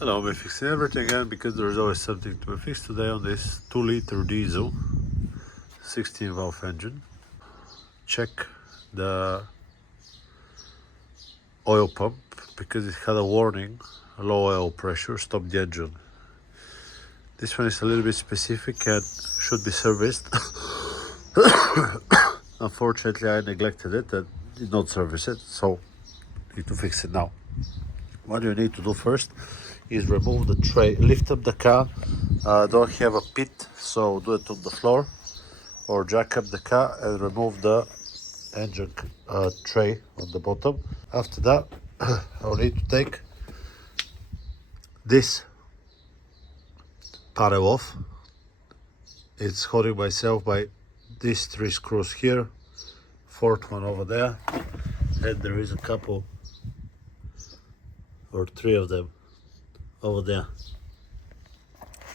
Hello, we're fixing everything again because there's always something to be fixed today on this 2-liter diesel 16 valve engine. Check the oil pump because it had a warning, low oil pressure, stop the engine. This one is a little bit specific and should be serviced. Unfortunately, I neglected it and did not service it, so need to fix it now. What you need to do first is remove the tray, lift up the car. Don't have a pit, so do it on the floor, or jack up the car and remove the engine tray on the bottom. After that, I'll need to take this panel off. It's holding myself by these 3 screws here, 4th one over there, and there is a couple or 3 of them over there.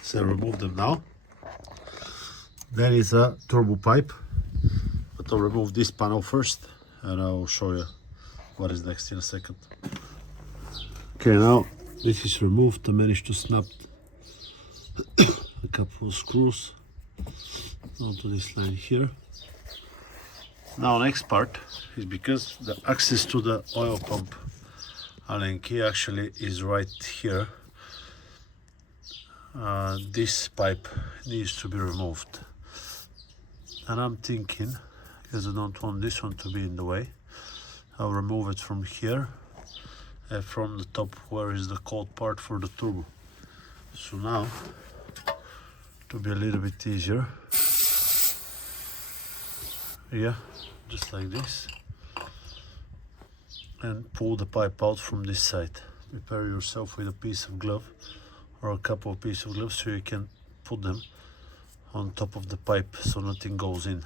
So remove them now. There is a turbo pipe, but I'll remove this panel first and I'll show you what is next in a second. Okay, now this is removed. I managed to snap a couple of screws onto this line here. Now next part is because the access to the oil pump Allen key actually is right here. This pipe needs to be removed, and I'm thinking, because I don't want this one to be in the way, I'll remove it from here and from the top where is the cold part for the turbo. So now, to be a little bit easier, yeah, just like this, and pull the pipe out from this side. Prepare yourself with a piece of glove or a couple of pieces of gloves so you can put them on top of the pipe so nothing goes in.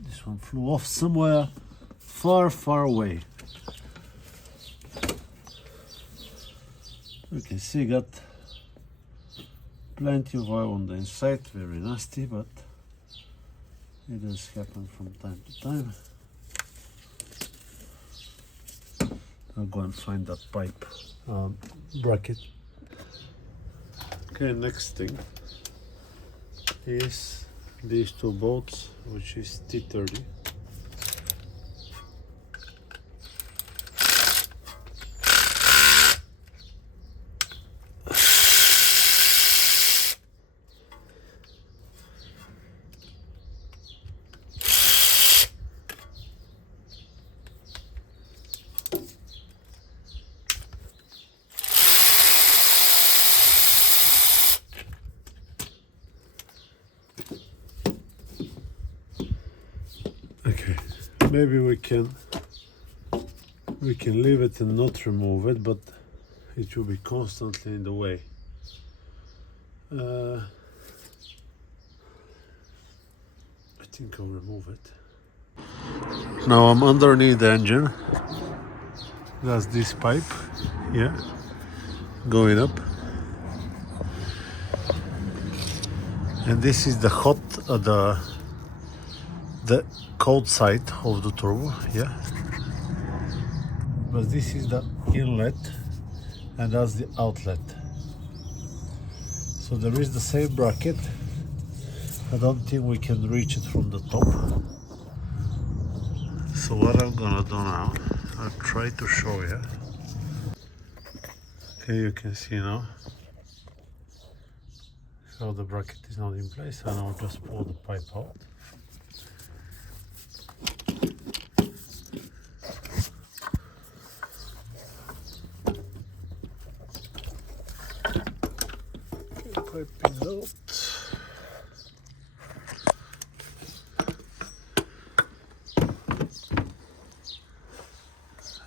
This one flew off somewhere far away. You can see got plenty of oil on the inside, very nasty, but it does happen from time to time. I'll go and find that pipe bracket. Okay, next thing is these 2 bolts, which is T30. Okay, maybe we can leave it and not remove it, but it will be constantly in the way. I think I'll remove it. Now I'm underneath the engine. That's this pipe, yeah, going up. And this is the hot, the cold side of the turbo, yeah. But this is the inlet and that's the outlet. So there is the same bracket. I don't think we can reach it from the top. So what I'm gonna do now, I'll try to show you. Okay, you can see now how the bracket is not in place, and I'll just pull the pipe out. Okay, piping out.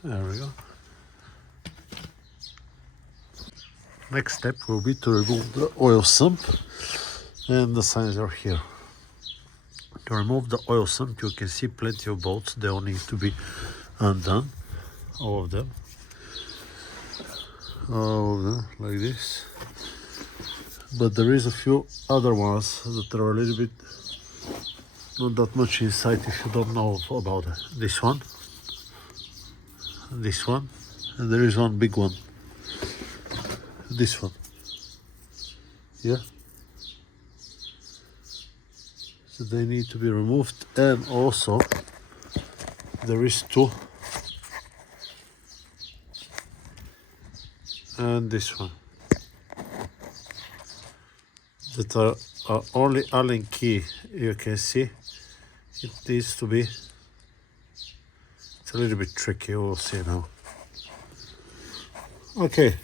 There we go. Next step will be to remove the oil sump, and the signs are here. To remove the oil sump, you can see plenty of bolts, they all need to be undone. all of them. All of them, like this. But there is a few other ones that are a little bit not that much inside if you don't know about it. This one, and there is one big one. This one. Yeah. So they need to be removed, and also there is two, and this one, that are only Allen key. You can see it needs to be, it's a little bit tricky, we'll see now. Okay,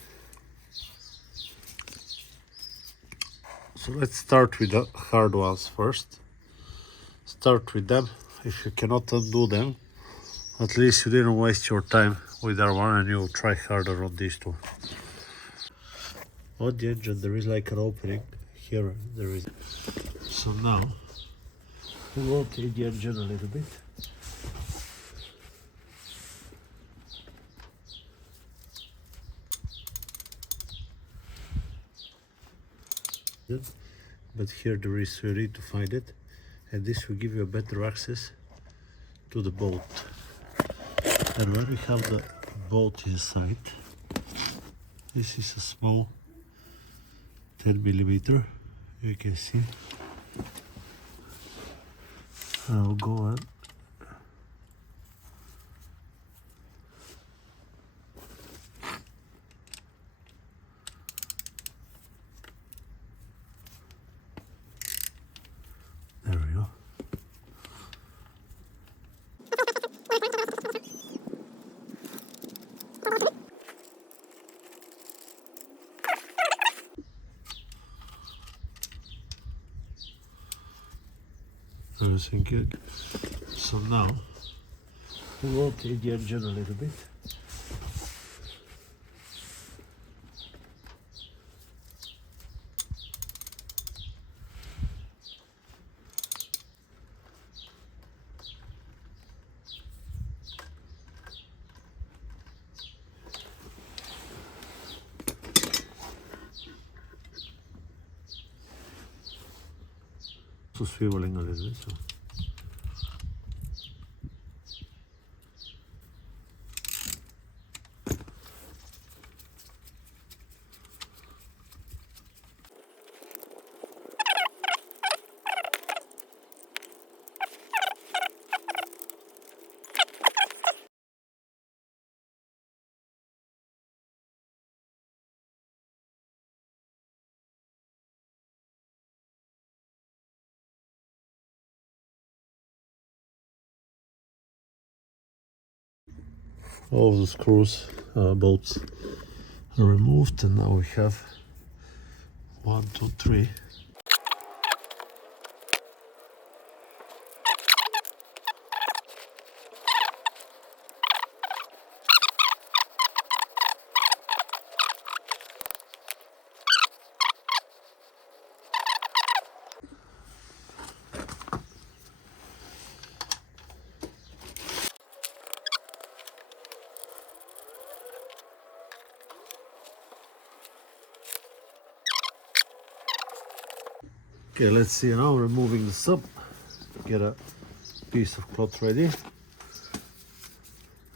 so let's start with the hard ones first. Start with them. If you cannot undo them, at least you didn't waste your time with that one, and you'll try harder on these two. On the engine there is like an opening here, there is. So now we'll rotate the engine a little bit. But here there is, you need to find it, and this will give you a better access to the bolt. And when we have the bolt inside, this is a small 10mm, you can see. I'll go on. There we go. Everything good. So now we'll rotate the engine a little bit. So swiveling a little bit. So. All of the screws, bolts are removed, and now we have 1, 2, 3. Okay, let's see now, removing the sump. Get a piece of cloth ready.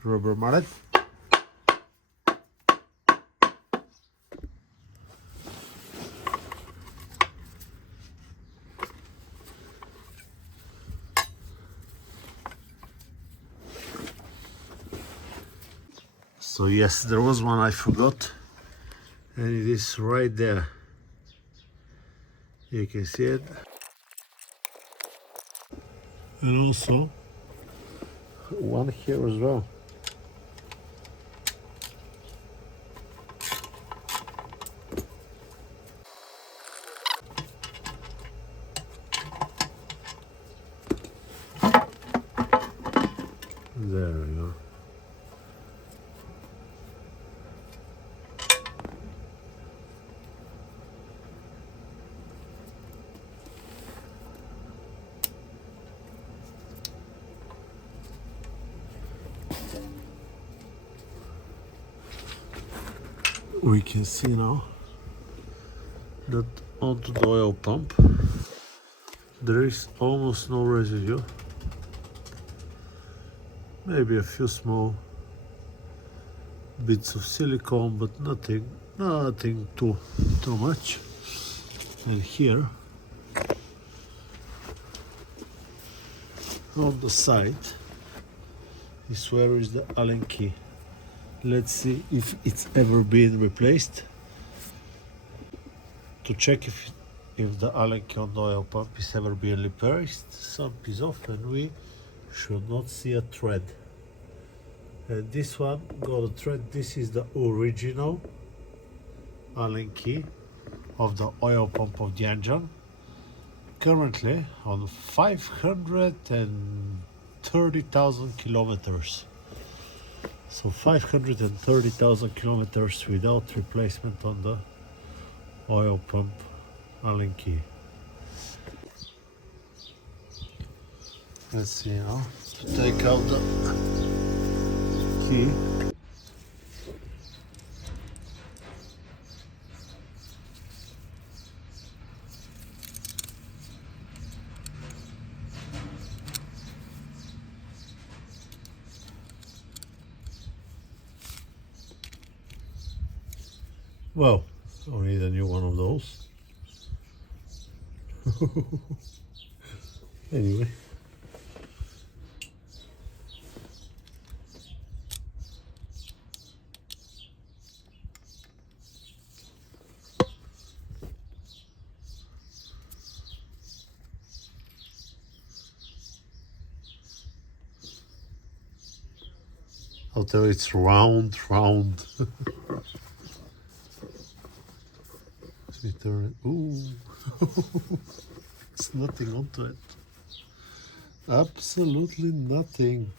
Rubber mallet. So yes, there was one I forgot, and it is right there. You can see it. And also one here as well. There we go. we can see now that onto the oil pump there is almost no residue, maybe a few small bits of silicone, but nothing too much. And here on the side is where is the Allen key. Let's see if it's ever been replaced, to check if the Allen key on the oil pump is ever been replaced. Sump is off and we should not see a thread. And this one got a thread. This is the original Allen key of the oil pump of the engine, currently on 530,000 kilometers. So 530,000 kilometers without replacement on the oil pump Allen key. Let's see now, to take out the key. Well, I need a new one of those. Anyway. I'll tell you, it's round. Let me turn it. Ooh, it's nothing onto it. Absolutely nothing.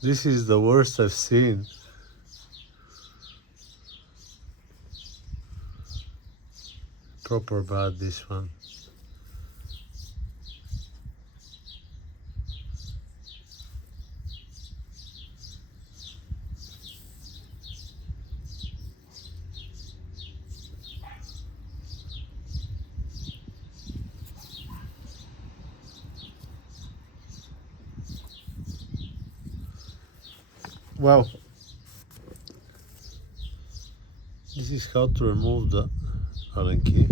This is the worst I've seen. Proper bad, this one. Well, this is how to remove the Allen key.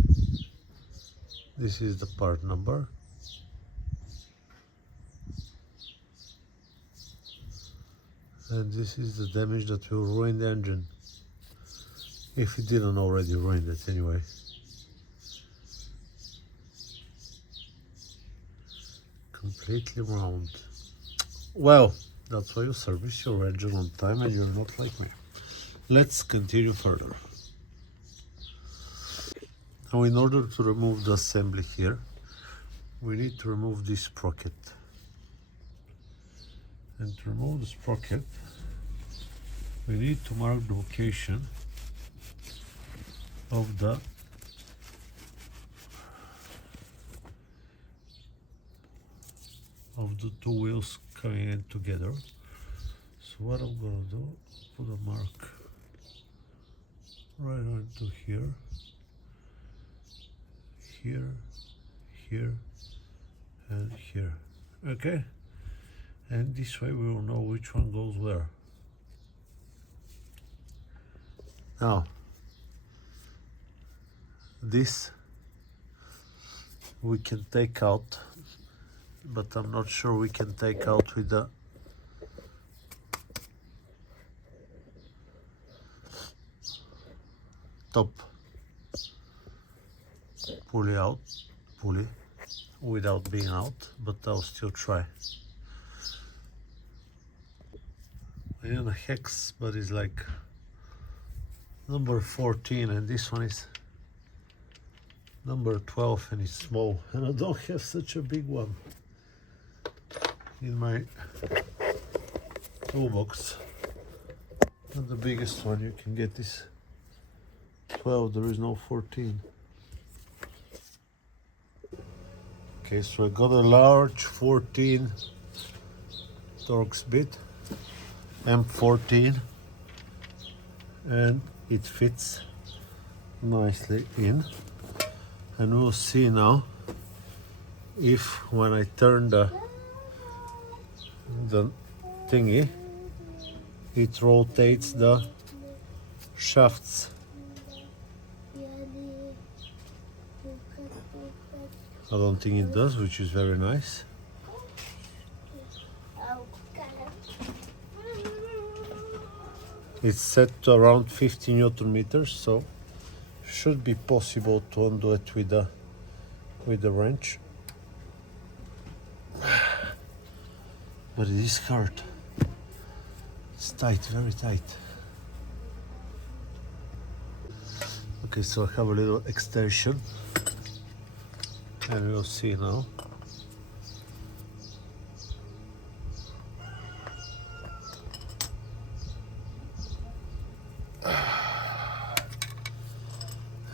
This is the part number. And this is the damage that will ruin the engine, if it didn't already ruin it anyway. Completely round. Well, that's why you service your engine on time and you're not like me. Let's continue further. Now, in order to remove the assembly here, we need to remove this sprocket. And to remove the sprocket, we need to mark the location of the two wheels coming in together. So what I'm gonna do, put a mark right onto here, and here. Okay, and this way we will know which one goes where. Now, this we can take out, but I'm not sure we can take out with the top pulley without being out, but I'll still try. I have a hex, but it's like number 14, and this one is number 12, and it's small, and I don't have such a big one in my toolbox. And the biggest one you can get is 12, there is no 14. Okay, so I got a large 14 Torx bit, M14, and it fits nicely in. And we'll see now if when I turn the thingy, it rotates the shafts. I don't think it does, which is very nice. It's set to around 50 Newton meters, so should be possible to undo it with the wrench. But it is hard. It's tight, very tight. Okay, so I have a little extension, and we'll see now.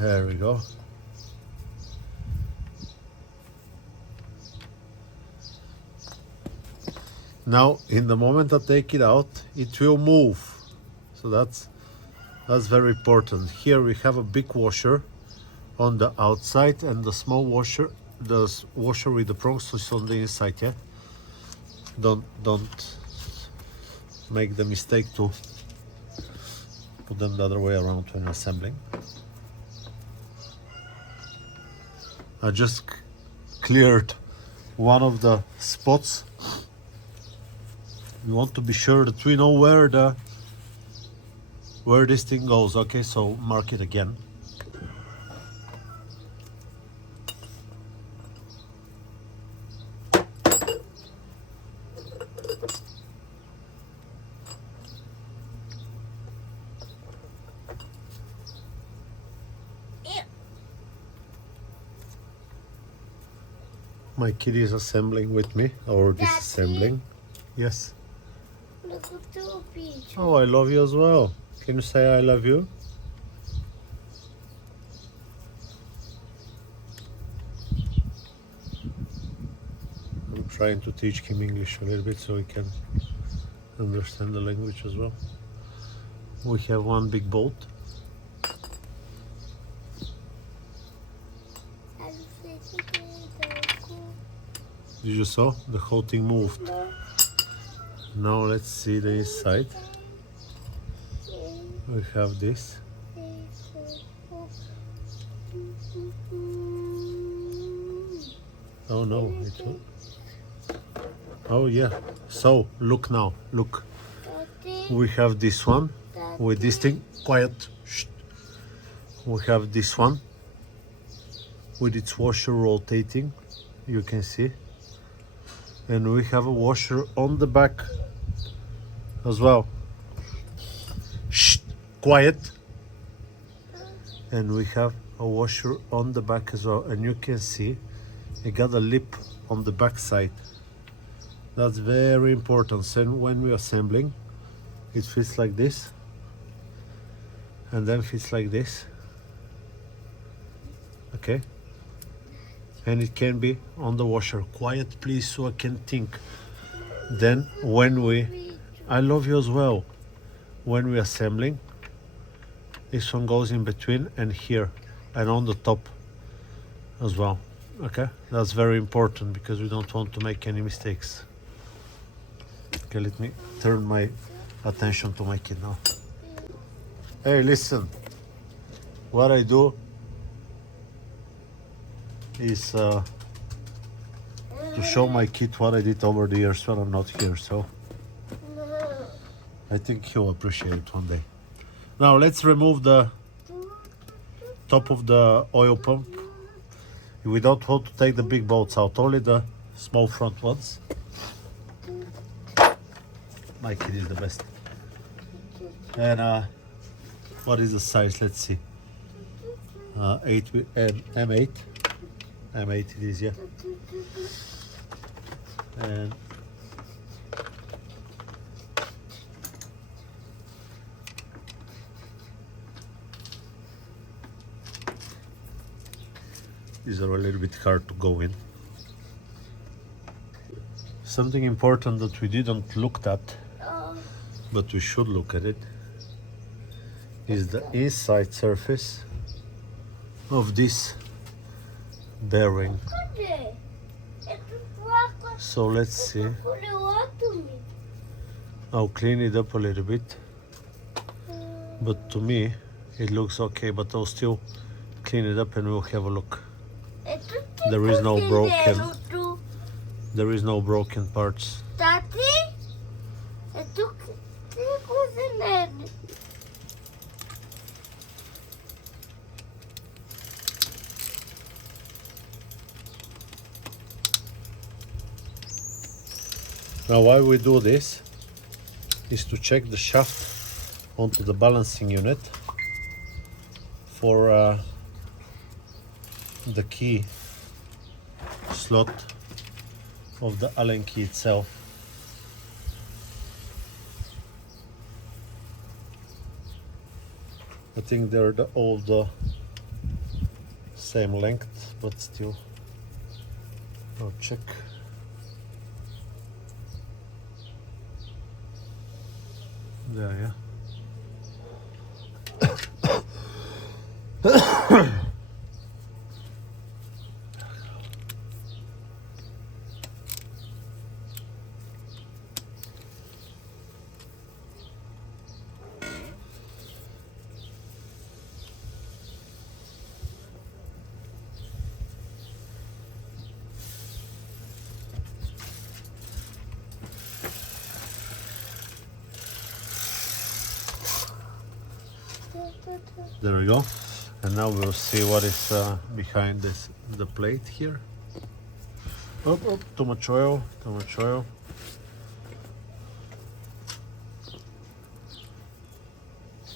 There we go. Now, in the moment I take it out, it will move. So that's very important. Here we have a big washer on the outside, and the small washer, the washer with the prongs, is on the inside. Yeah. Don't make the mistake to put them the other way around when assembling. I just cleared one of the spots. We want to be sure that we know where this thing goes. Okay, so mark it again. My kid is assembling with me, or disassembling. Yes. Look at the beach. Oh, I love you as well. Can you say I love you? I'm trying to teach him English a little bit so he can understand the language as well. We have one big boat. Did you saw? The whole thing moved. Now let's see the inside. We have this. Oh no, oh yeah. So look now, look. We have this one with this thing. Quiet. Shh. We have this one with its washer rotating. You can see. And we have a washer on the back as well. Shh, quiet. And we have a washer on the back as well. And you can see it got a lip on the back side. That's very important. So when we're assembling, it fits like this. And then fits like this. Okay. And it can be on the washer. Quiet, please, so I can think. Then when I love you as well. When we're assembling, this one goes in between and here and on the top as well. Okay, that's very important because we don't want to make any mistakes. Okay, let me turn my attention to my kid now. Hey, listen. What I do is to show my kid what I did over the years when I'm not here, so I think he'll appreciate it one day. Now let's remove the top of the oil pump. We don't want to take the big bolts out, only the small front ones. My kid is the best. And what is the size? Let's see. 8 M8. M8 it is, yeah. And these are a little bit hard to go in. Something important that we didn't look at, Oh, but we should look at it, is the inside surface of this bearing. cadê? É pro buraco. So let's see. Por outro, I'll clean it up a little bit, but to me it looks okay, but I'll still clean it up and we'll have a look. There is no There is no broken parts. Tati, é tu que cozinhando. Now why we do this is to check the shaft onto the balancing unit for the key slot of the Allen key itself. I think they're all the same length, but still I'll check. There, yeah. There we go. And now we'll see what is behind the plate here. Oh, too much oil, too much oil.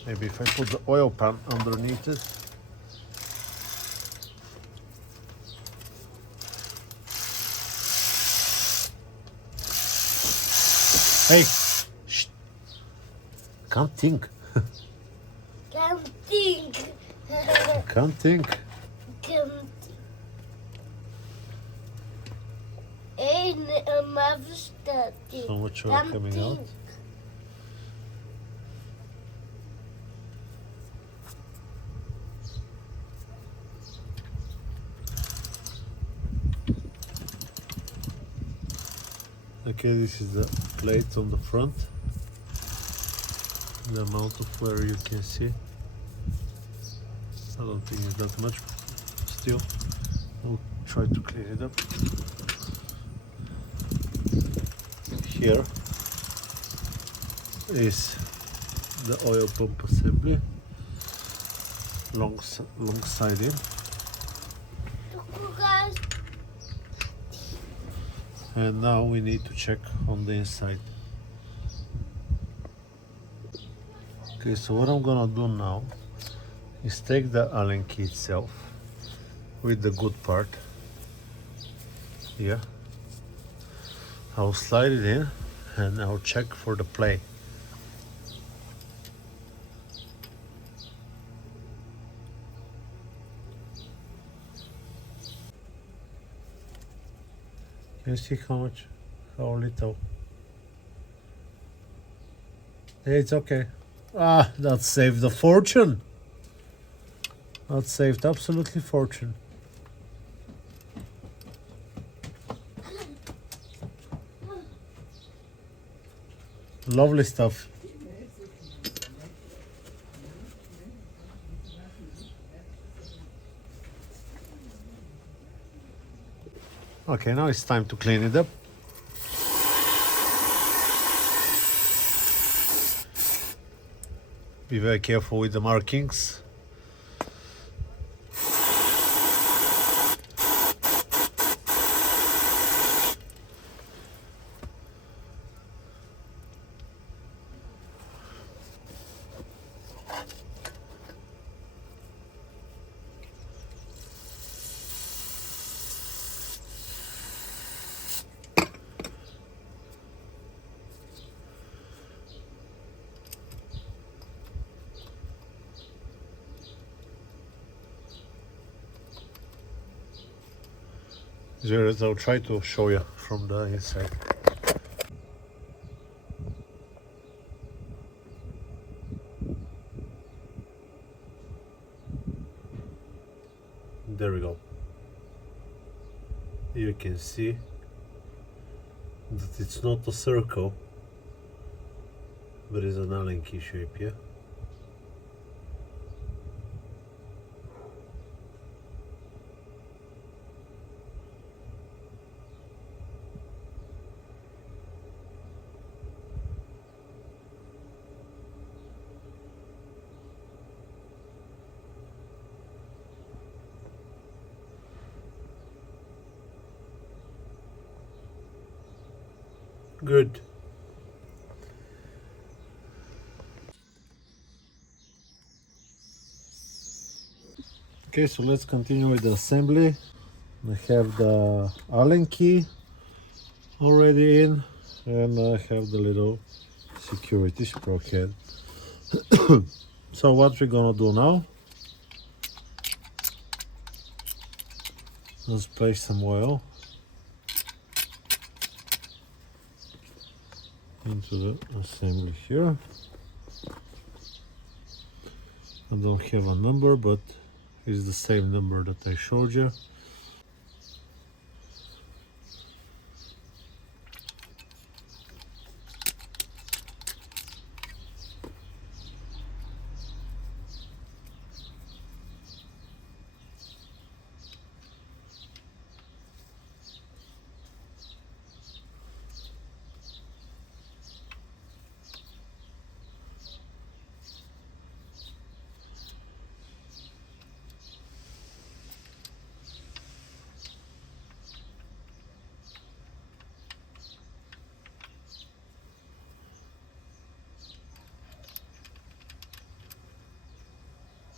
Maybe if I put the oil pan underneath it. Hey, shh. Can't think. Can't think. So much oil coming out. Okay, this is the plate on the front. The amount of wear you can see. I don't think it's that much. Still, we'll try to clean it up. Here is the oil pump assembly, long side in. And now we need to check on the inside. Okay, so what I'm gonna do now is take the Allen key itself with the good part here. I'll slide it in and I'll check for the play. Can you see how little? It's okay. Ah, that saved a fortune. That saved absolutely fortune. Lovely stuff. Okay, now it's time to clean it up. Be very careful with the markings. Here, I'll try to show you from the inside. There we go. You can see that it's not a circle, but it's an Allen key shape, yeah? Good. Okay, so let's continue with the assembly. I have the Allen key already in, and I have the little security sprocket. So what we're gonna do now, let's place some oil into the assembly here. I don't have a number, but it's the same number that I showed you.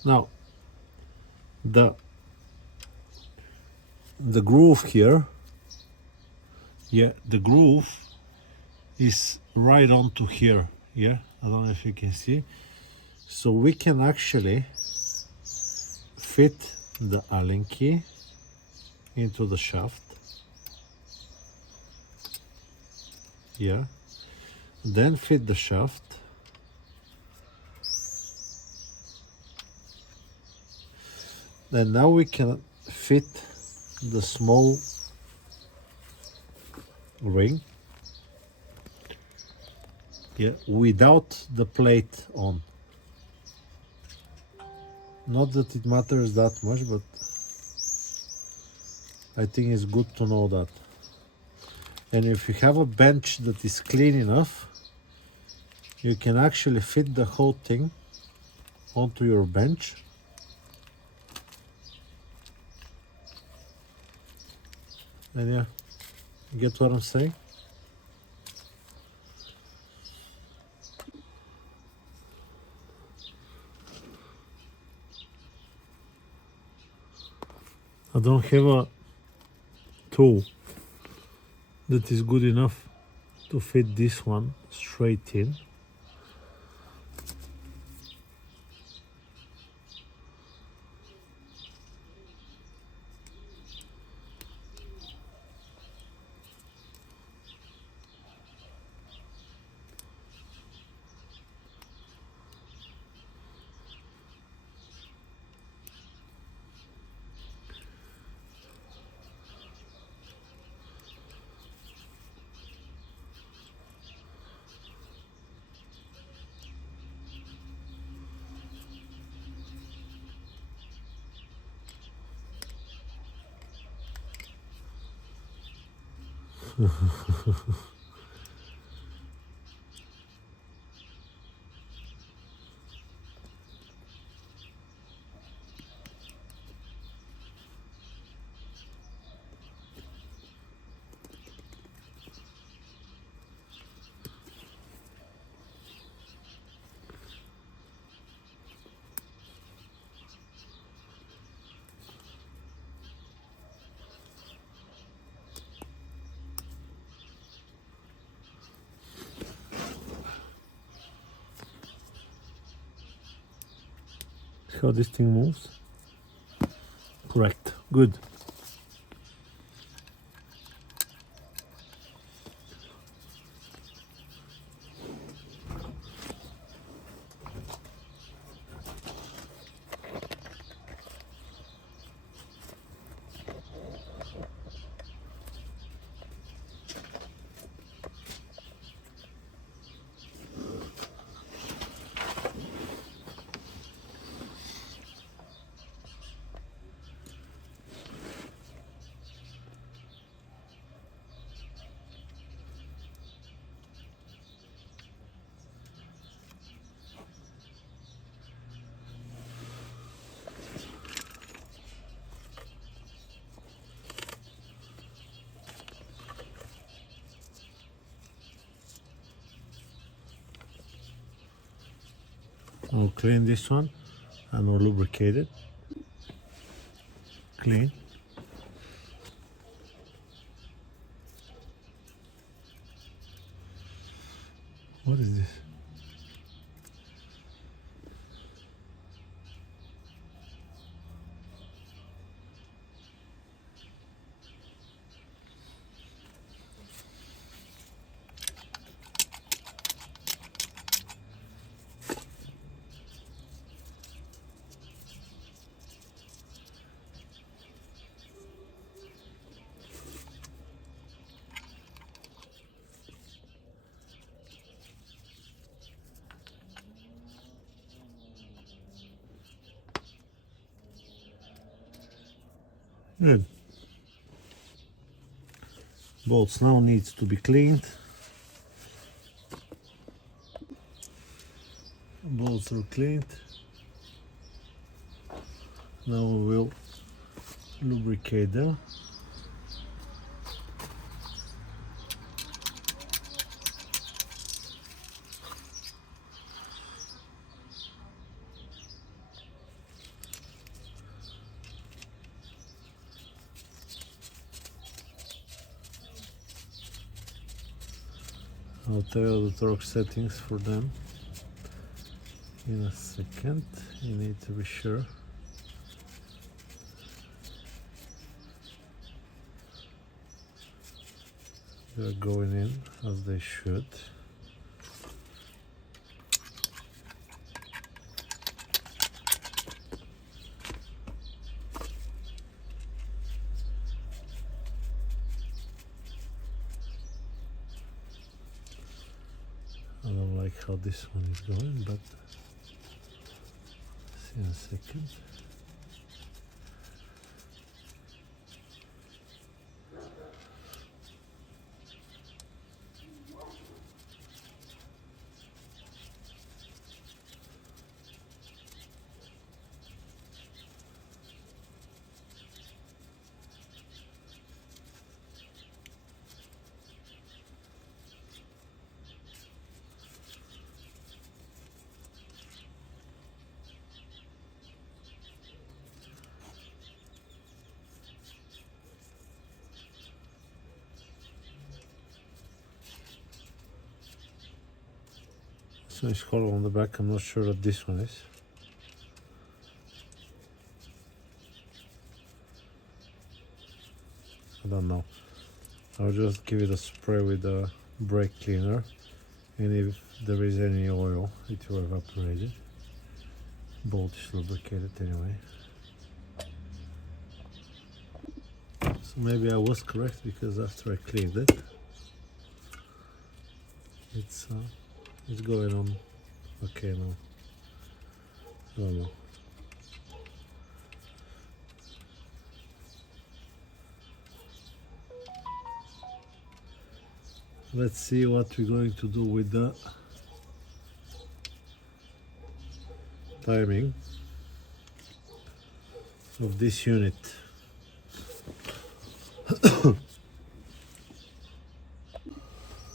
Now, the groove here, yeah, the groove is right onto here, yeah, I don't know if you can see. So we can actually fit the Allen key into the shaft, yeah, then fit the shaft, and now we can fit the small ring, yeah, without the plate on. Not that it matters that much, but I think it's good to know that. And if you have a bench that is clean enough, you can actually fit the whole thing onto your bench. And yeah, you get what I'm saying? I don't have a tool that is good enough to fit this one straight in. How this thing moves? Correct. Good. I'll clean this one and I'll lubricate it. Clean. What is this? Good. Bolts now needs to be cleaned. Bolts are cleaned. Now we will lubricate them. I'll tell you the torque settings for them in a second. You need to be sure. They're going in as they should. I don't like how this one is going, but see in a second. So it's hollow on the back. I'm not sure what this one is. I don't know. I'll just give it a spray with a brake cleaner, and if there is any oil, it will evaporate it. Bolt is lubricated anyway. So maybe I was correct, because after I cleaned it, it's going on okay now. I don't know. Let's see what we're going to do with the timing of this unit.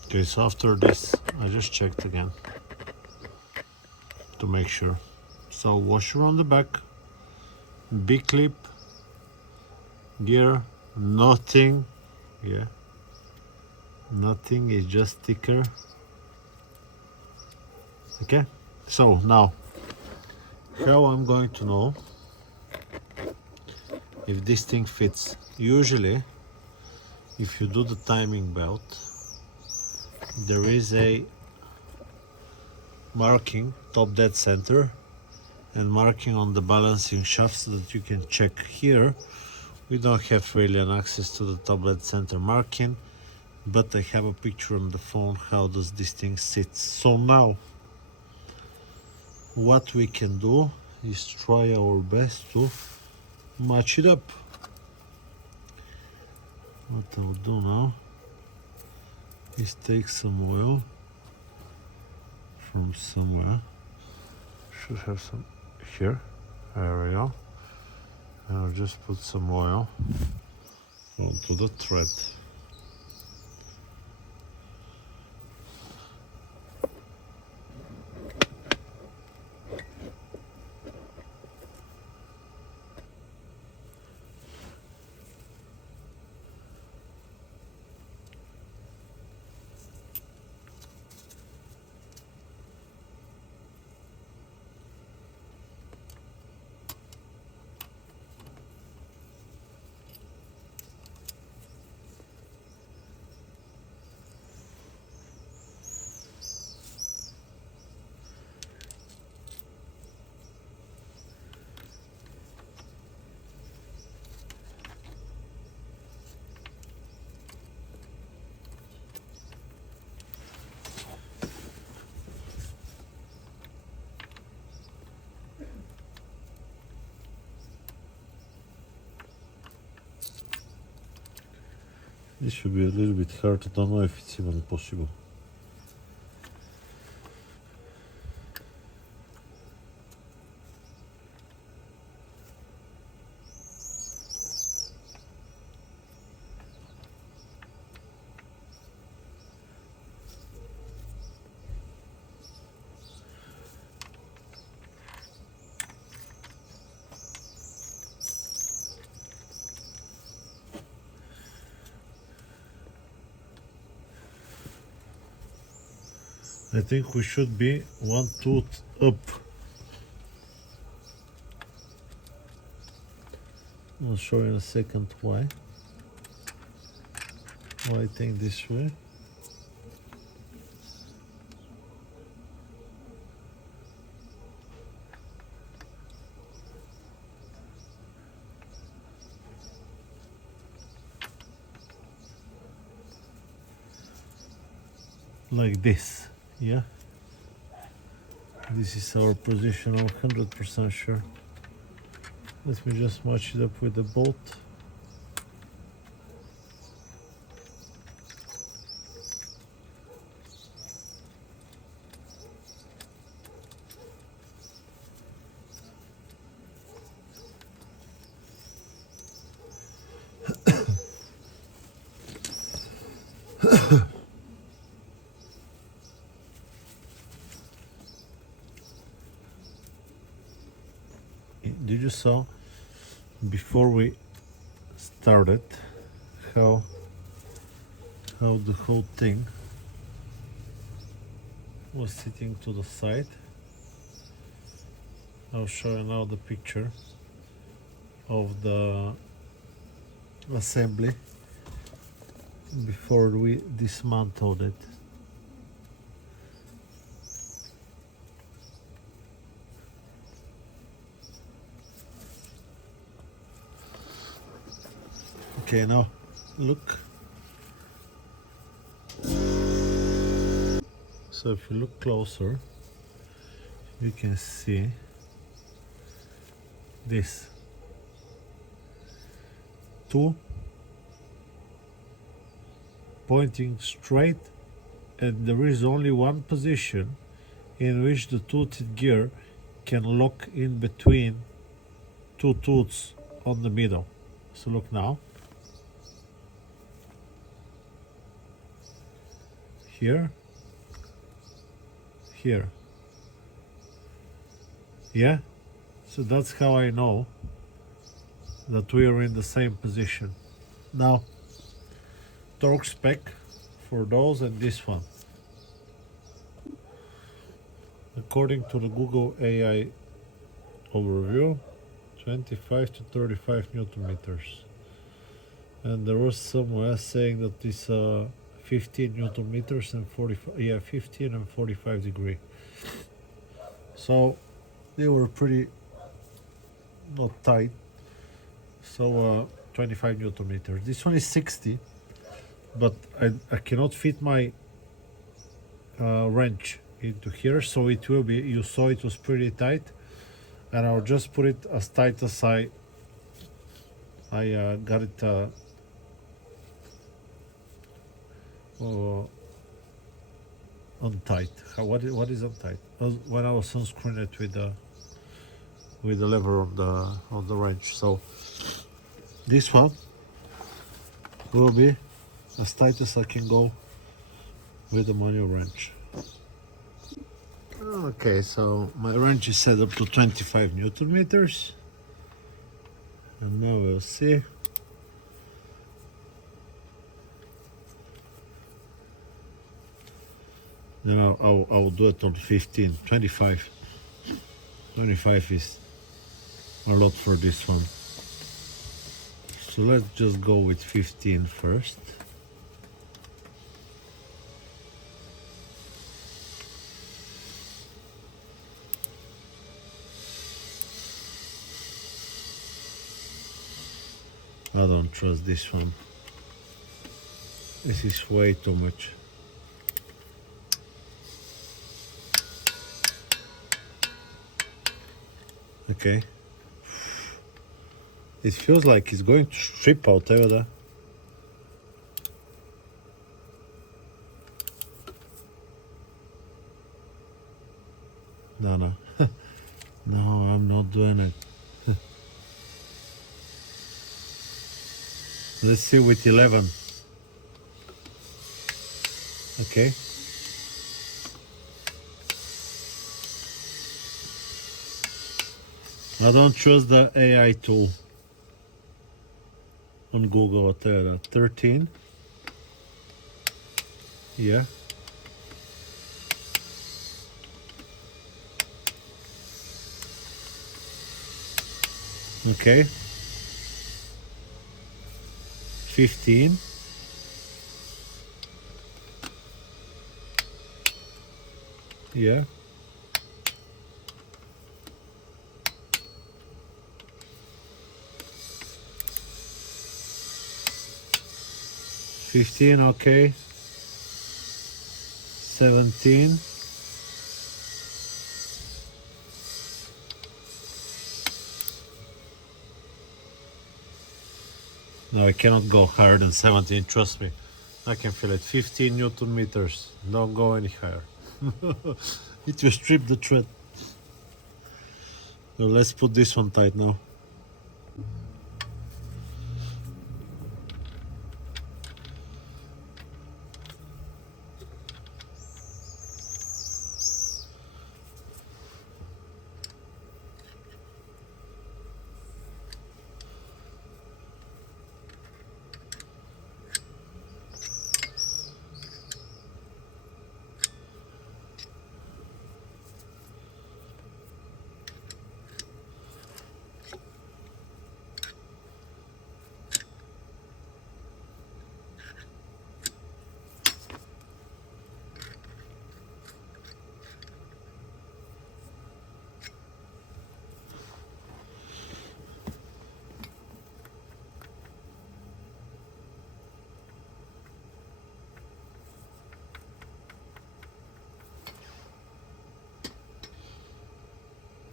Okay, so after this, I just checked again to make sure. So washer on the back, big clip, gear, nothing, yeah, nothing, is just sticker. Okay, so now how I'm going to know if this thing fits? Usually if you do the timing belt, there is a marking top dead center and marking on the balancing shaft, so that you can check. Here we don't have really an access to the top dead center marking, but I have a picture on the phone how does this thing sit. So now what we can do is try our best to match it up. What I'll do now is take some oil from somewhere. Should have some here. There we go. And I'll just put some oil onto the thread. This should be a little bit hard. I don't know if it's even possible. I think we should be one tooth up. I'll show you in a second why. Why I think this way. Like this, yeah. This is our position. I'm 100% sure. Let me just match it up with the bolt. Did you saw before we started how the whole thing was sitting to the side? I'll show you now the picture of the assembly before we dismantled it. Okay, now look. So if you look closer, you can see this two pointing straight, and there is only one position in which the toothed gear can lock in between two tooths on the middle. So look now. Here, here, yeah, so that's how I know that we are in the same position. Now, torque spec for those and this one. According to the Google AI overview, 25 to 35 Newton meters. And there was somewhere saying that this 15 Newton meters and 45, yeah, 15 and 45 degree. So they were pretty not tight. So 25 Newton meters. This one is 60, but I cannot fit my wrench into here, so it will be, you saw it was pretty tight, and I'll just put it as tight as I got it untight. What is untight? When I was unscrewing it with the lever on the wrench. So this one will be as tight as I can go with the manual wrench. Okay, so my wrench is set up to 25 Newton meters, and now we'll see. Then I'll do it on 15, 25. 25 is a lot for this one. So let's just go with 15 first. I don't trust this one. This is way too much. Okay. It feels like it's going to strip out over there. No, no. No, I'm not doing it. Let's see with 11. Okay. I don't choose the AI tool on Google. Whatever. 13. Yeah. Okay. 15. Yeah. 15. Okay. 17. No, I cannot go higher than 17. Trust me. I can feel it. 15 Newton meters. Don't go any higher. It will strip the thread. So let's put this one tight now.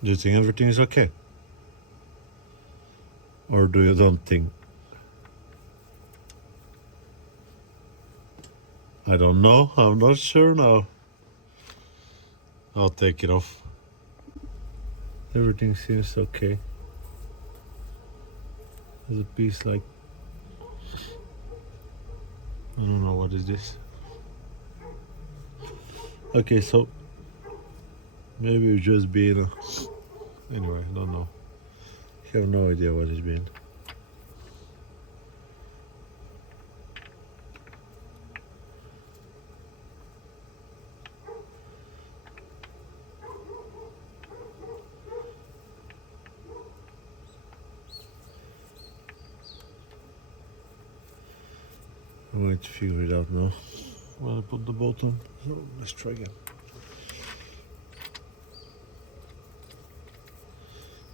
Do you think everything is okay? Or do you don't think? I don't know. I'm not sure now. I'll take it off. Everything seems okay. There's a piece like, I don't know what is this. Okay, so maybe it's just being anyway, I don't know. I have no idea what it's been. I'm going to figure it out now. Well, I put the bottom. So let's try again.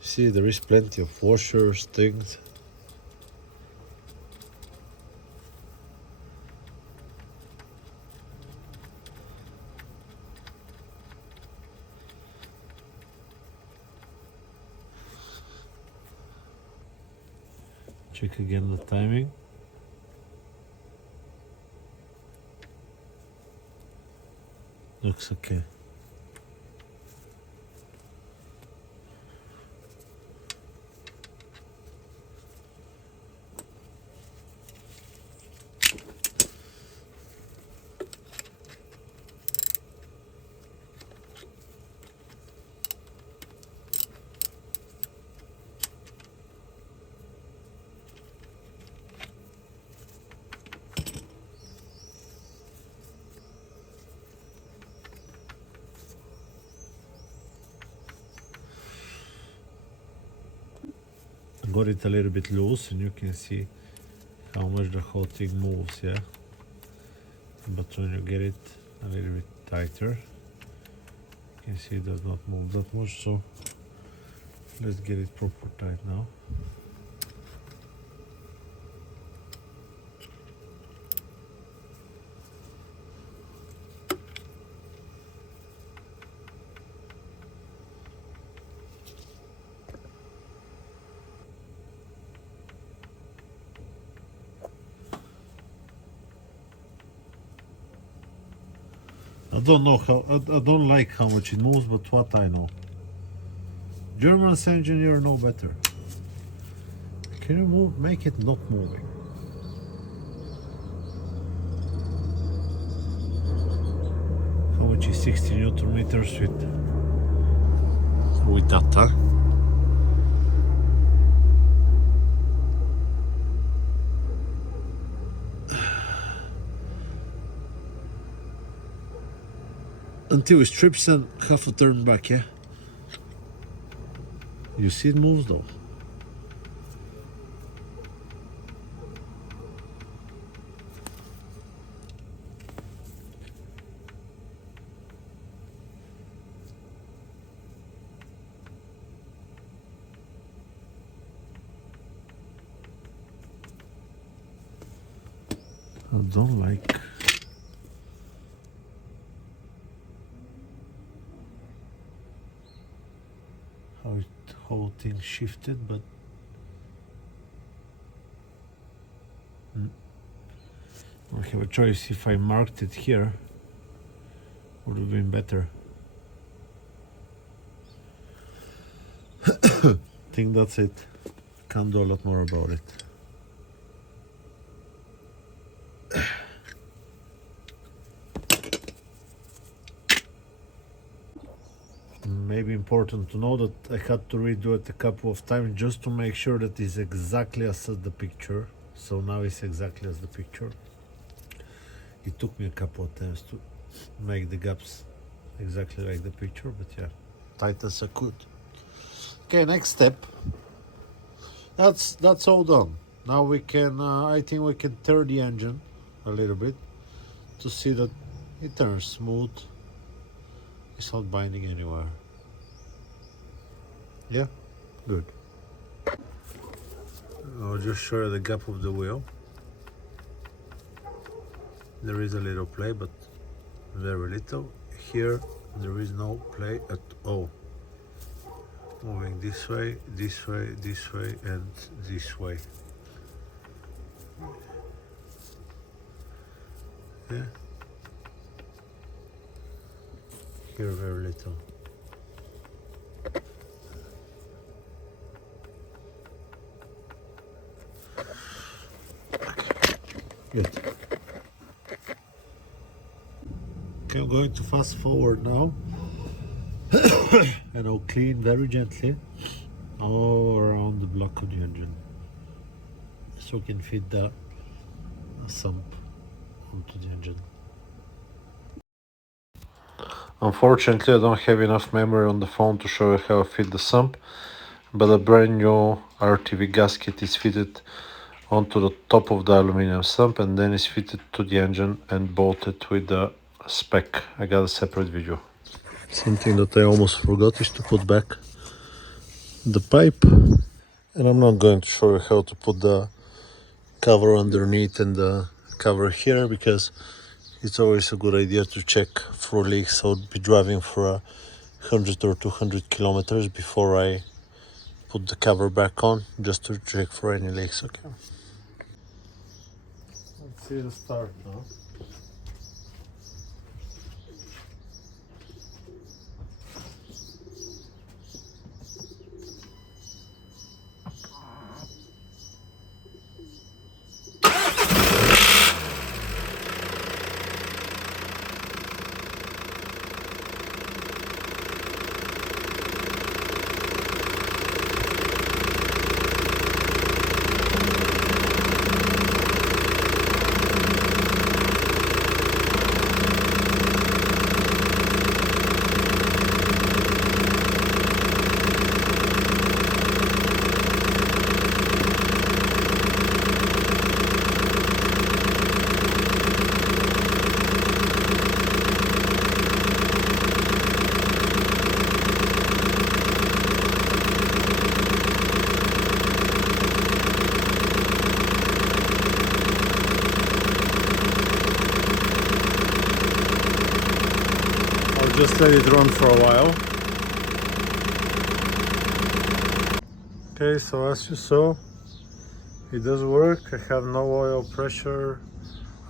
See, there is plenty of washers, things. Check again the timing. Looks okay. Got it a little bit loose and you can see how much the whole thing moves, yeah? But when you get it a little bit tighter, you can see it does not move that much, so let's get it proper tight now. I don't know how, I don't like how much it moves, but what I know. German's engineer know better. Can you move, make it not moving? How much is 60 Newton meters with that, huh? Until it strips and half a turn back, yeah? You see it moves though. I don't like how whole thing shifted, but I have a choice. If I marked it here, would have been better. I think that's it. Can't do a lot more about it. Maybe important to know that I had to redo it a couple of times just to make sure that it's exactly as the picture. So now it's exactly as the picture. It took me a couple of times to make the gaps exactly like the picture, but yeah, tight as I could. Okay, next step. That's all done. Now we can, I think we can tear the engine a little bit to see that it turns smooth. It's not binding anywhere. Yeah, good. I'll just show you the gap of the wheel. There is a little play, but very little. Here there is no play at all. Moving this way, this way, this way, and this way. Yeah. Here very little. Good. Okay, I'm going to fast forward now. And I'll clean very gently all around the block of the engine so we can fit the sump onto the engine. Unfortunately, I don't have enough memory on the phone to show you how I fit the sump, but a brand new RTV gasket is fitted onto the top of the aluminum sump and then is fitted to the engine and bolted with the spec. I got a separate video. Something that I almost forgot is to put back the pipe, and I'm not going to show you how to put the cover underneath and the cover here because it's always a good idea to check for leaks. I'll be driving for 100 or 200 kilometers before I put the cover back on, just to check for any leaks. Okay, let's see the start now. Just let it run for a while. Okay, so as you saw, it does work. I have no oil pressure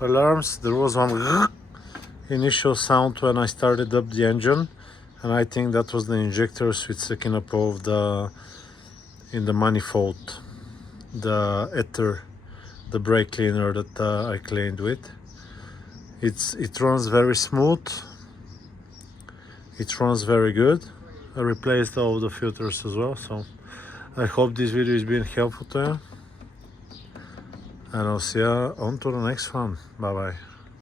alarms. There was one initial sound when I started up the engine, and I think that was the injector switch sucking up of the in the manifold, the ether, the brake cleaner that I cleaned with. It runs very smooth. It runs very good. I replaced all the filters as well, so I hope this video has been helpful to you, and I'll see you on to the next one. Bye bye.